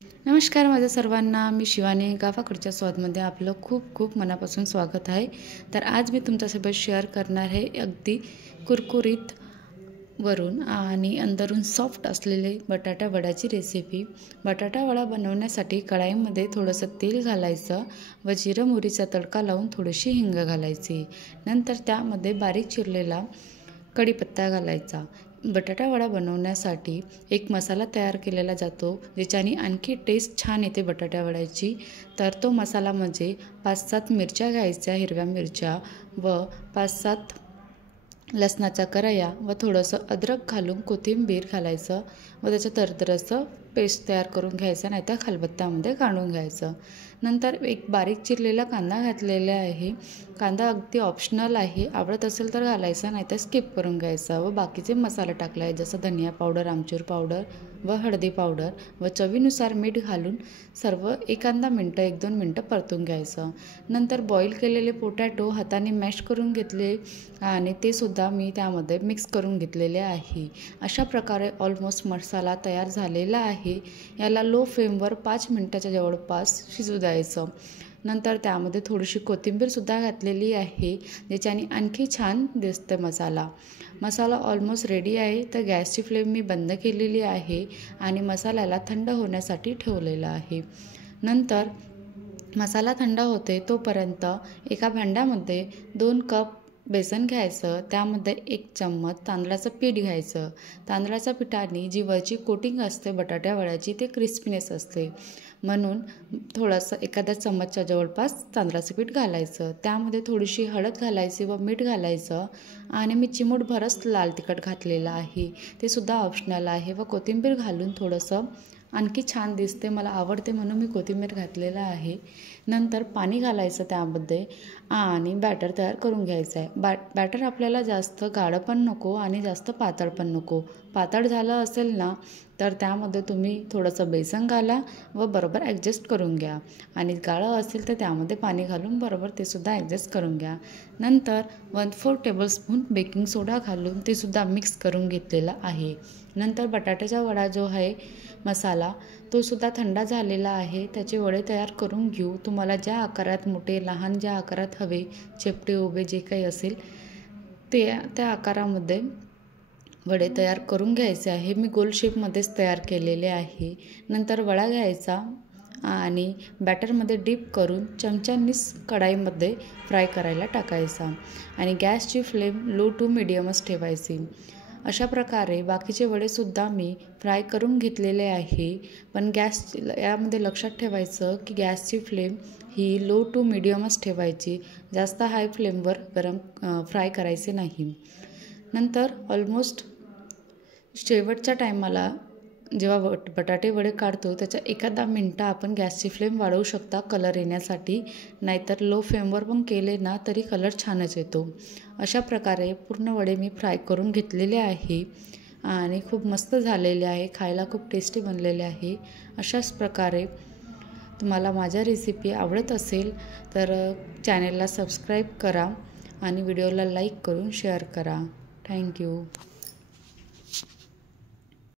नमस्कार माझ्या सर्वांना, मी शिवानी. गावाकडच्या स्वादमध्ये आपलं खूप खूप मनापासून स्वागत आहे. तर आज मी तुमच्यासोबत शेअर करणार आहे अगदी कुरकुरीत वरून आणि अंदरून सॉफ्ट असलेले बटाटा वड्याची रेसिपी. बटाटा वडा बनवण्यासाठी कढाईमध्ये थोडंसं तेल घालायचं व जिरं मोहरीचा तडका लावून थोडीशी हिंग घालायची. नंतर त्यामध्ये बारीक चिरलेला कढीपत्ता घालायचा. बटाटा वडा बनवण्यासाठी एक मसाला तयार केलेला जातो, ज्याच्याने आणखी टेस्ट छान येते बटाटा वड्याची. तर तो मसाला म्हणजे 5-7 मिरच्या घ्यायच्या, हिरव्या मिरच्या व 5-7 लसणाच्या करया व थोडंसं अद्रक घालून कोथिंबीर घालायचं व त्याचं तरतरचं पेस्ट तयार करून घ्यायचं, नाहीतर खलबत्त्यामध्ये काढून घ्यायचं. नंतर एक बारीक चिरलेला कांदा घातलेला आहे. कांदा अगदी ऑप्शनल आहे, आवडत असेल तर घालायचा, नाहीतर स्किप करून घ्यायचा. व बाकीचे मसाले टाकले आहे, जसं धनिया पावडर, आमचूर पावडर व हळदी पावडर व चवीनुसार मीठ घालून सर्व 1-2 मिनटं परतून घ्यायचं. नंतर बॉईल केलेले पोटॅटो हाताने मॅश करून घेतले आणि ते सुद्धा मी त्यामध्ये मिक्स करून घेतलेले आहे. अशा प्रकारे ऑलमोस्ट मसाला तयार झालेला आहे. याला लो फ्लेमवर 5 मिनटाच्या जवळपास शिजू द्यायचं. नंतर त्यामध्ये थोडीशी कोथिंबीरसुद्धा घातलेली आहे, ज्याच्याने आणखी छान दिसते मसाला. मसाला ऑलमोस्ट रेडी आहे. तर गॅसची फ्लेम मी बंद केलेली आहे आणि मसाल्याला थंड होण्यासाठी ठेवलेलं आहे. नंतर मसाला थंड होते तोपर्यंत एका भांड्यामध्ये 2 कप बेसन घ्यायचं, त्यामध्ये 1 चम्मच तांदळाचं पीठ घ्यायचं. तांदळाच्या पिठाने जी वरची कोटिंग असते बटाट्या वड्याची ते क्रिस्पीनेस असते, म्हणून थोडंसं एखाद्या चम्मचच्या जवळपास तांदळाचं पीठ घालायचं. त्यामध्ये थोडीशी हळद घालायची व मीठ घालायचं आणि मी चिमूटभरच लाल तिखट घातलेलं आहे, ते सुद्धा ऑप्शनल आहे. व कोथिंबीर घालून थोडंसं आणखी छान दिसते, मला आवडते म्हणून मी कोथिंबीर घातलेलं आहे. नंतर पाणी घालायचं त्यामध्ये आणि बॅटर तयार करून घ्यायचं आहे. बॅटर आपल्याला जास्त गाढं पण नको आणि जास्त पातळ पण नको. पातळ झालं असेल ना तर त्यामध्ये तुम्ही थोडंसं बेसन घाला व बरोबर ॲडजस्ट करून घ्या, आणि गाढं असेल तर त्यामध्ये पाणी घालून बरोबर ते सुद्धा ॲडजस्ट करून घ्या. नंतर 1/4 टेबलस्पून बेकिंग सोडा घालून ते सुद्धा मिक्स करून घेतलेला आहे. नंतर बटाट्याचा वडा जो आहे मसाला तो सुद्धा थंड झालेला आहे. त्याचे वडे तयार करून घेऊ. तुम्हाला ज्या आकारात, मोठे लहान ज्या आकारात हवे, चेपटे उभे जे काही असेल त्या आकारामध्ये वडे तयार करून घ्यायचे आहे. मी गोल शेपमध्येच तयार केलेले आहे. नंतर वडा घ्यायचा आणि बॅटरमध्ये डिप करून चमच्यानीच कढाईमध्ये फ्राय करायला टाकायचा आणि गॅसची फ्लेम लो टू मीडियमच ठेवायची. अशा प्रकारे बाकीचे वडेसुद्धा मी फ्राय करून घेतलेले आहे. पण यामध्ये लक्षात ठेवायचं की गॅसची फ्लेम ही लो टू मीडियमच ठेवायची, जास्त हाय फ्लेमवर फ्राय करायचे नाही. नंतर ऑलमोस्ट शेवटच्या टायमाला जेव्हा बटाटे वडे काढतो त्याच्या 1-10 मिनटं आपण गॅसची फ्लेम वाढवू शकता कलर येण्यासाठी, नाहीतर लो फ्लेमवर पण केले ना तरी कलर छानच येतो. अशा प्रकारे पूर्ण वडे मी फ्राय करून घेतलेले आहे आणि खूप मस्त झालेले आहे, खायला खूप टेस्टी बनलेले आहे. अशाच प्रकारे तुम्हाला माझ्या रेसिपी आवडत असेल तर चॅनलला सबस्क्राईब करा आणि व्हिडिओला लाईक करून शेअर करा. थँक्यू.